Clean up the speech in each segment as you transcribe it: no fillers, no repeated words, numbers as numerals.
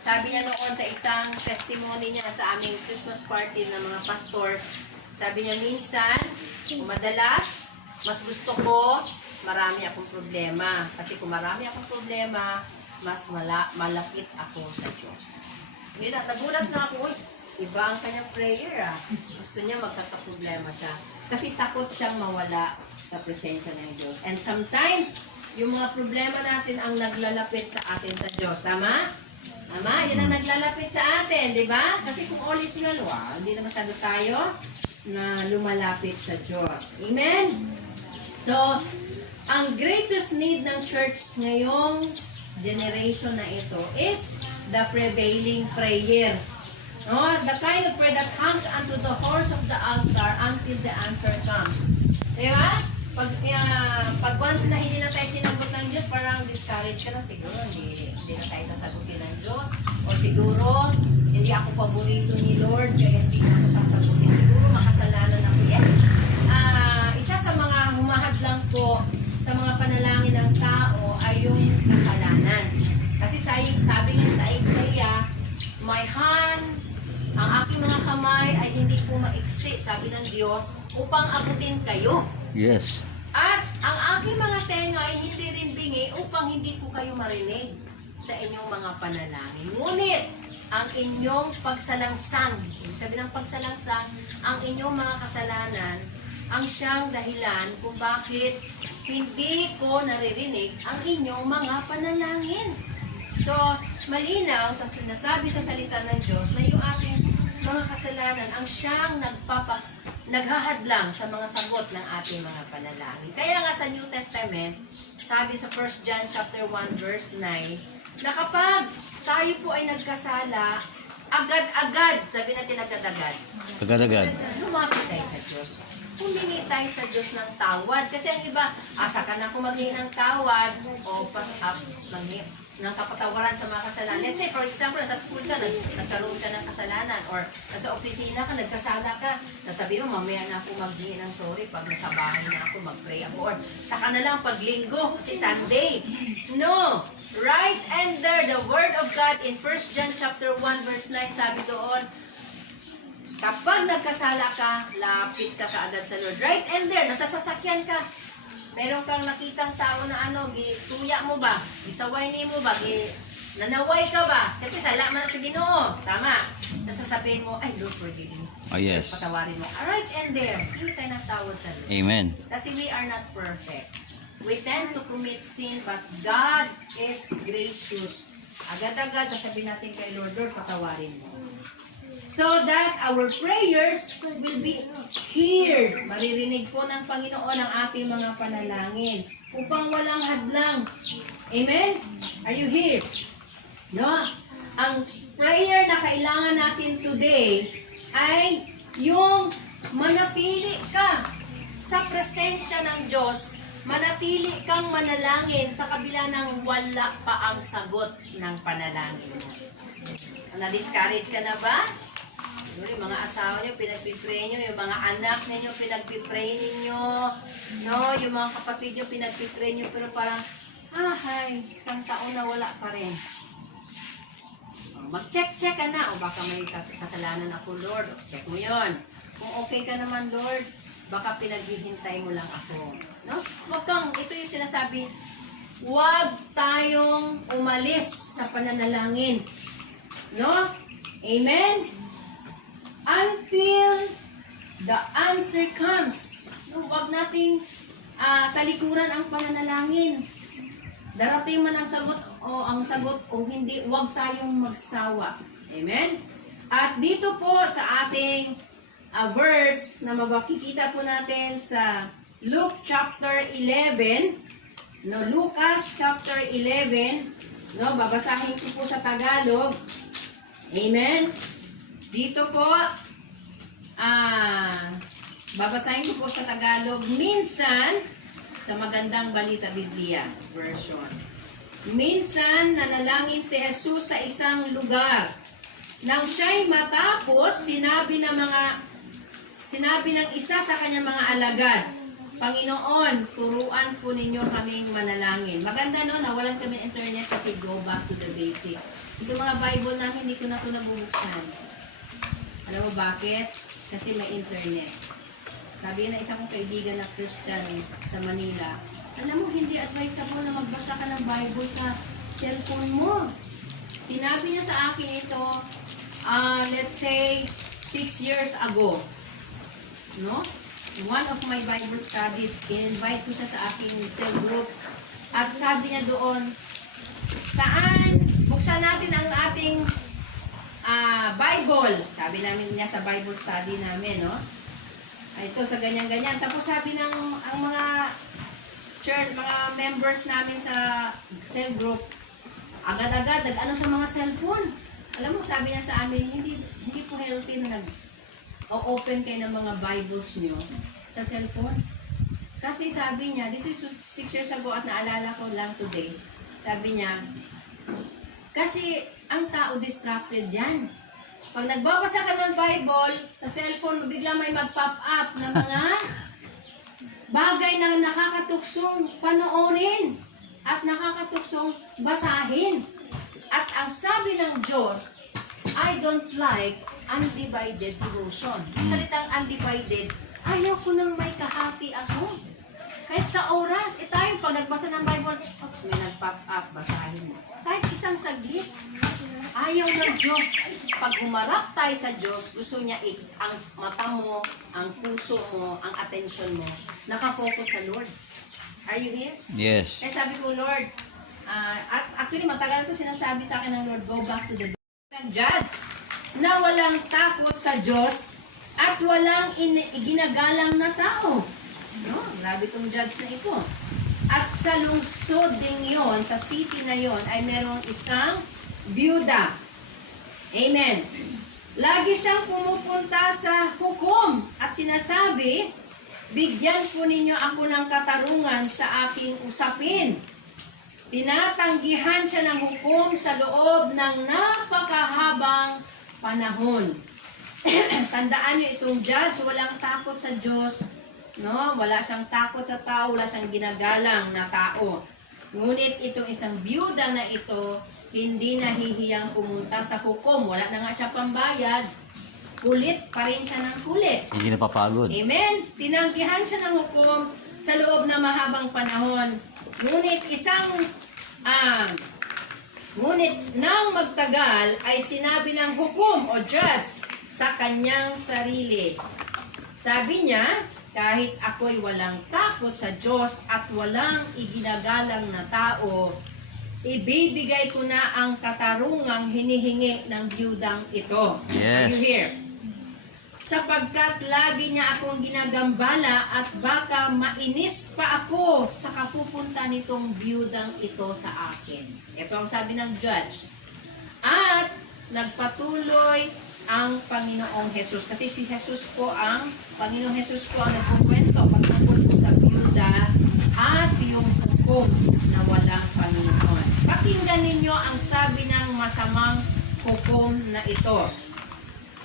sabi niya noon sa isang testimony niya sa aming Christmas party ng mga pastors, sabi niya minsan, madalas, mas gusto ko, marami akong problema. Kasi kung marami akong problema, mas malapit ako sa Diyos. Ngayon, nagulat na ako, iba ang kanyang prayer Gusto niya magkakaproblema siya. Kasi takot siyang mawala sa presensya ng Diyos. And sometimes, yung mga problema natin ang naglalapit sa atin sa Diyos. Tama? Tama? Yan ang naglalapit sa atin, di ba? Kasi kung all is well, hindi na masyado tayo na lumalapit sa Diyos. Amen? So, ang greatest need ng church ngayong generation na ito is the prevailing prayer. No? The kind of prayer that hangs unto the horns of the altar until the answer comes. Di ba? Pag once na hindi na tayo sinagot ng Diyos, parang discourage ka na siguro, hindi na tayo sasagutin ng Diyos. O siguro, hindi ako paborito ni Lord, kaya hindi na ako sasagutin. Siguro makasalanan ako. Yes. Isa sa mga humahadlang po sa mga panalangin ng tao ay yung kasalanan. Kasi sabi niya sa Isaiah, my hand, ang aking mga kamay ay hindi po maiksi, sabi ng Diyos, upang abutin kayo. Yes. At ang aking mga tenga ay hindi rin bingi upang hindi po kayo marinig sa inyong mga panalangin. Ngunit, ang inyong pagsalangsang, sabi ng pagsalangsang, ang inyong mga kasalanan, ang siyang dahilan kung bakit hindi ko naririnig ang inyong mga panalangin. So, malinaw sa sinasabi sa salita ng Diyos na yung ating mga kasalanan ang siyang naghahadlang sa mga sagot ng ating mga panalangin. Kaya nga sa New Testament, sabi sa 1 John chapter 1 verse 9, na kapag tayo po ay nagkasala, agad-agad, sabi natin agad-agad, lumapit tayo sa Diyos. Humingi tayo sa Diyos ng tawad. Kasi ang iba, asa ka na kung maghingi ng tawad o maghingi ng kapatawaran sa mga kasalanan. Let's say, for example, nasa school ka, nagkaroon ka ng kasalanan, or nasa opisina ka, nagkasala ka, nasabi mo, mamaya na ako maghingi ng sorry pag nasa bahay na ako, mag-pray ako, or saka na lang pag linggo, kasi Sunday. No! Right and there, the Word of God in 1 John chapter 1 verse 9, sabi doon, kapag nagkasala ka, lapit ka kaagad sa Lord. Right and there, nasa sasakyan ka. Meron kang nakitang tao na gituya mo ba? Gisaway ni mo ba? Nanaway ka ba? Siyempre, sala man sa Ginoo. Tama. Tapos sasabihin mo, ay, Lord, forgive me. Oh, yes. Patawarin mo. Right and there, hindi tayo natawad sa Lord. Amen. Kasi we are not perfect. We tend to commit sin, but God is gracious. Agad-agad, sasabihin natin kay Lord, Lord, patawarin mo. So that our prayers will be heard. Maririnig po ng Panginoon ang ating mga panalangin upang walang hadlang. Amen? Are you here? No? Ang prayer na kailangan natin today ay yung manatili ka sa presensya ng Diyos, manatili kang manalangin sa kabila ng wala pa ang sagot ng panalangin mo. Na-discourage ka na ba? Yung mga asawa nyo, pinagpipray nyo. Yung mga anak ninyo, pinagpipray ninyo. No? Yung mga kapatid nyo, pinagpipray nyo. Pero parang, isang taon na wala pa rin. Mag-check ka na. O baka may kasalanan ako, Lord. O, check mo yon. Kung okay ka naman, Lord, baka pinaghihintay mo lang ako. No? Ito yung sinasabi, huwag tayong umalis sa pananalangin. No? Amen? Until the answer comes. No, huwag nating talikuran ang pananalangin. Darating man ang sagot o ang sagot, kung hindi, huwag tayong magsawa. Amen? At dito po sa ating verse na makikita po natin sa Luke chapter 11, no, Lucas chapter 11, no, babasahin ko po sa Tagalog. Amen? Dito po, babasahin ko po sa Tagalog, minsan, sa Magandang Balita Biblia version. Minsan, nanalangin si Jesus sa isang lugar. Nang siya'y matapos, sinabi ng isa sa kanyang mga alagad, Panginoon, turuan po ninyo kaming manalangin. Maganda no, nawalan kami internet kasi go back to the basic. Ito mga Bible na hindi ko na ito nabubuksan. Alam mo bakit? Kasi may internet. Sabi na isang kong kaibigan na Christian sa Manila, alam mo, hindi advisable na magbasa ka ng Bible sa cellphone mo. Sinabi niya sa akin ito, let's say, 6 years ago. No? One of my Bible studies, invite ko siya sa aking cell group. At sabi niya doon, saan? Buksan natin ang ating Bible. Sabi namin niya sa Bible study namin, no? Ito sa ganyan-ganyan. Tapos sabi ng ang mga church, mga members namin sa cell group, agad-agad nag-ano sa mga cellphone. Alam mo, sabi niya sa amin, hindi po healthy na nag-open kayo ng mga Bibles nyo sa cellphone. Kasi sabi niya, this is 6 years ago at naalala ko lang today. Sabi niya, kasi ang tao distracted dyan. Pag nagbabasa ka ng Bible, sa cellphone mo bigla may mag-pop up na mga bagay na nakakatuksong panoorin at nakakatuksong basahin. At ang sabi ng Diyos, I don't like undivided devotion. Salitang undivided, ayaw ko nang may kahati ako. Kahit sa oras, tayo pag nagbasa ng Bible, oops, may nag-pop up, basahin mo. Kahit isang saglit, ayaw ng Diyos. Pag humarap tayo sa Diyos, gusto niya ang mata mo, ang puso mo, ang attention mo, nakafocus sa Lord. Are you here? Yes. Eh sabi ko, Lord, actually matagal ko sinasabi sa akin ng Lord, go back to the judge na walang takot sa Diyos at walang ginagalang na tao. No, grabe itong judge na ito. At sa lungsod din yon, sa city na yon, ay merong isang byuda. Amen. Lagi siyang pumupunta sa hukom at sinasabi, bigyan po ninyo ako ng katarungan sa aking usapin. Tinatanggihan siya ng hukom sa loob ng napakahabang panahon. Tandaan niyo itong judge, walang takot sa Diyos. No, wala siyang takot sa tao, wala siyang ginagalang na tao. Ngunit itong isang byuda na ito, hindi nahihiyang pumunta sa hukom. Wala na nga siya pambayad. Kulit pa rin siya ng kulit. Hindi napapagod. Amen. Tinanggihan siya ng hukom sa loob ng mahabang panahon. Ngunit ngunit nang magtagal ay sinabi ng hukom o judge sa kanyang sarili. Sabi niya, kahit ako'y walang takot sa Diyos at walang iginagalang na tao, ibibigay ko na ang katarungang hinihingi ng byudang ito. Yes. Are you here? Sapagkat lagi niya akong ginagambala at baka mainis pa ako sa kapupunta nitong byudang ito sa akin. Ito ang sabi ng judge. At nagpatuloy ang Panginoong Jesus. Kasi si Jesus po Panginoong Jesus po ang nagkukwento patungkol po sa byuda at yung hukom na walang Panginoon. Pakinggan ninyo ang sabi ng masamang hukom na ito.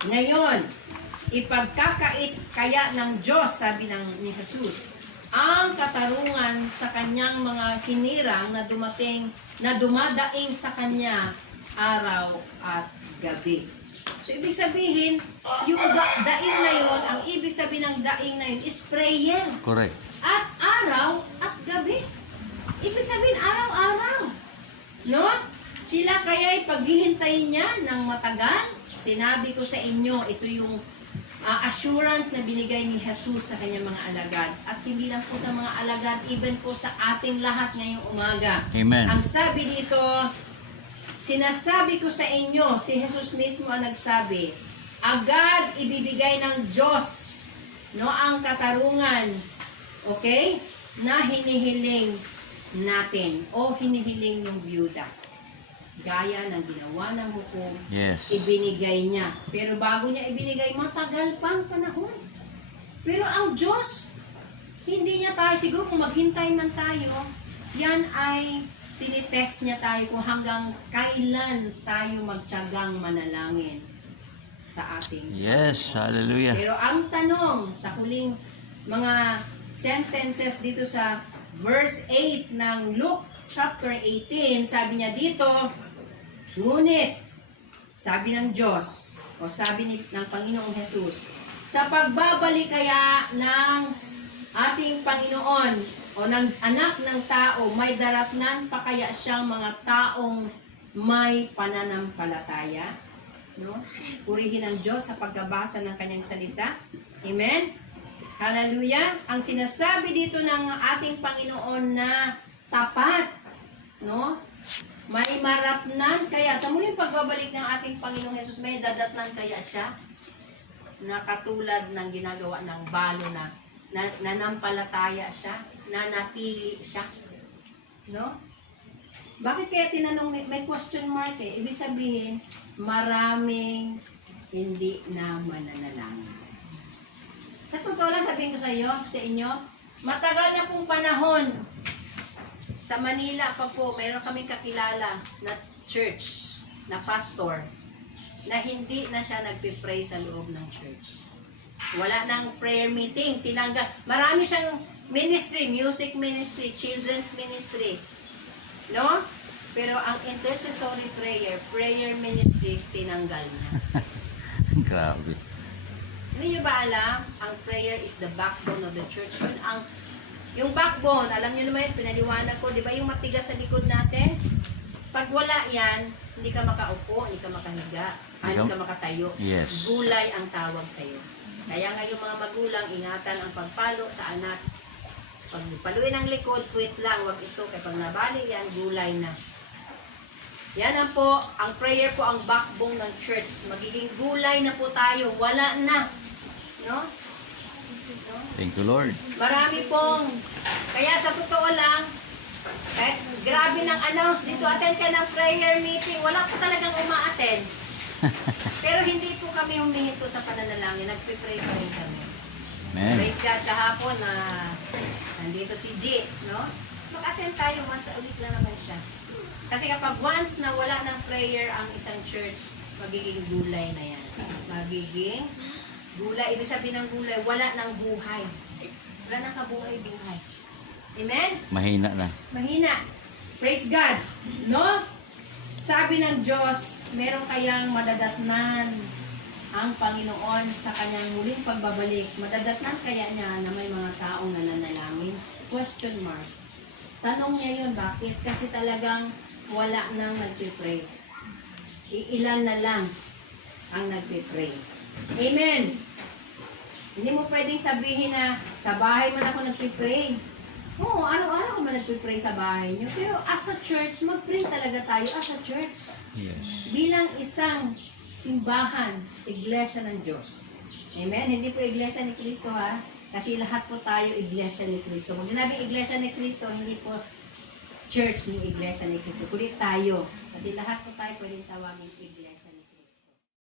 Ngayon, ipagkakait kaya ng Diyos, sabi ni Jesus, ang katarungan sa kanyang mga hinirang na dumadaing sa kanya araw at gabi. So, ibig sabihin, yung daing na yun, ang ibig sabihin ng daing na yun is prayer. Correct. At araw at gabi. Ibig sabihin, araw-araw. No? Sila kaya'y paghihintayin niya ng matagal. Sinabi ko sa inyo, ito yung assurance na binigay ni Jesus sa kanyang mga alagad. At hindi lang po sa mga alagad, even po sa ating lahat ngayong umaga. Amen. Ang sabi dito, sinasabi ko sa inyo, si Jesus mismo ang nagsabi, agad ibibigay ng Diyos ang katarungan, okay, na hinihiling natin o hinihiling ng byuda. Gaya ng ginawa ng hukom, Yes. ibinigay niya. Pero bago niya ibinigay, matagal pang panahon. Pero ang Diyos, hindi niya tayo, siguro kung maghintay man tayo, yan ay tinitest niya tayo kung hanggang kailan tayo magtiyagang manalangin sa ating. Yes. Hallelujah. Pero ang tanong sa huling mga sentences dito sa verse 8 ng Luke chapter 18, sabi niya dito, Ngunit, sabi ng Diyos, o sabi ng Panginoong Jesus, sa pagbabalik kaya ng ating Panginoon o ng anak ng tao, may daratnan pa kaya siyang mga taong may pananampalataya? No? Purihin ang Diyos sa pagbabasa ng kanyang salita. Amen? Hallelujah! Ang sinasabi dito ng ating Panginoon na tapat, no? May maratnan kaya, sa muling pagbabalik ng ating Panginoong Jesus, may dadatnan kaya siya na katulad ng ginagawa ng balo na nanampalataya siya, na natili siya. No? Bakit kaya tinanong, may question mark eh? Ibig sabihin, maraming hindi na mananalangin. Sa totoo lang sabihin ko sa inyo, matagal na pong panahon, sa Manila pa po, mayroon kaming kakilala na church, na pastor, na hindi na siya nagpipray sa loob ng church. Wala nang prayer meeting, tinanggal. Marami siyang ministry, music ministry, children's ministry. No? Pero ang intercessory prayer ministry, tinanggal niya. Grabe. Hindi niyo ba alam, ang prayer is the backbone of the church. Yung backbone, alam niyo naman, pinaliwanag ko, di ba yung matigas sa likod natin? Pag wala yan, hindi ka makaupo, hindi ka makahiga, hindi ka makatayo. Yes. Gulay ang tawag sa iyo. Kaya nga yung mga magulang, ingatan ang pagpalo sa anak. Pag paluin ang likod, quit lang, wag ito. Kaya pag nabali yan, gulay na. Yan ang po, ang prayer po, ang backbone ng church. Magiging gulay na po tayo, wala na. No? Thank you, Lord. Marami pong, kaya sa totoo lang, kahit grabe ng announce dito, attend ka ng prayer meeting, wala po talagang uma-attend. Pero hindi po kami humihinto sa pananalangin, nagpipray pa rin kami. Amen. Praise God kahapon na nandito si G, no? Mag-attend tayo once a week na naman siya. Kasi kapag once na wala ng prayer ang isang church, magiging gulay na yan. Magiging gulay, ibig sabihin ng gulay, wala ng buhay. Wala nang kabuhay-buhay. Amen? Mahina na. Mahina. Praise God. No? Sabi ng Diyos, meron kayang madadatnan ang Panginoon sa kanyang muling pagbabalik. Madadatnan kaya niya na may mga taong nananalangin? Question mark. Tanong niya yun, bakit? Kasi talagang wala nang nagpipray. Iilan na lang ang nagpipray. Amen. Hindi mo pwedeng sabihin na sa bahay man ako nagpipray. Oo, araw-araw ko man nagpipray sa bahay niyo. Pero as a church, mag-pray talaga tayo as a church. Yes. Bilang isang simbahan, iglesia ng Diyos. Amen? Hindi po iglesia ni Kristo ha. Kasi lahat po tayo iglesia ni Kristo. Kung sinabing iglesia ni Kristo, hindi po church ni iglesia ni Kristo. Kundi tayo. Kasi lahat po tayo pwedeng tawagin iglesia.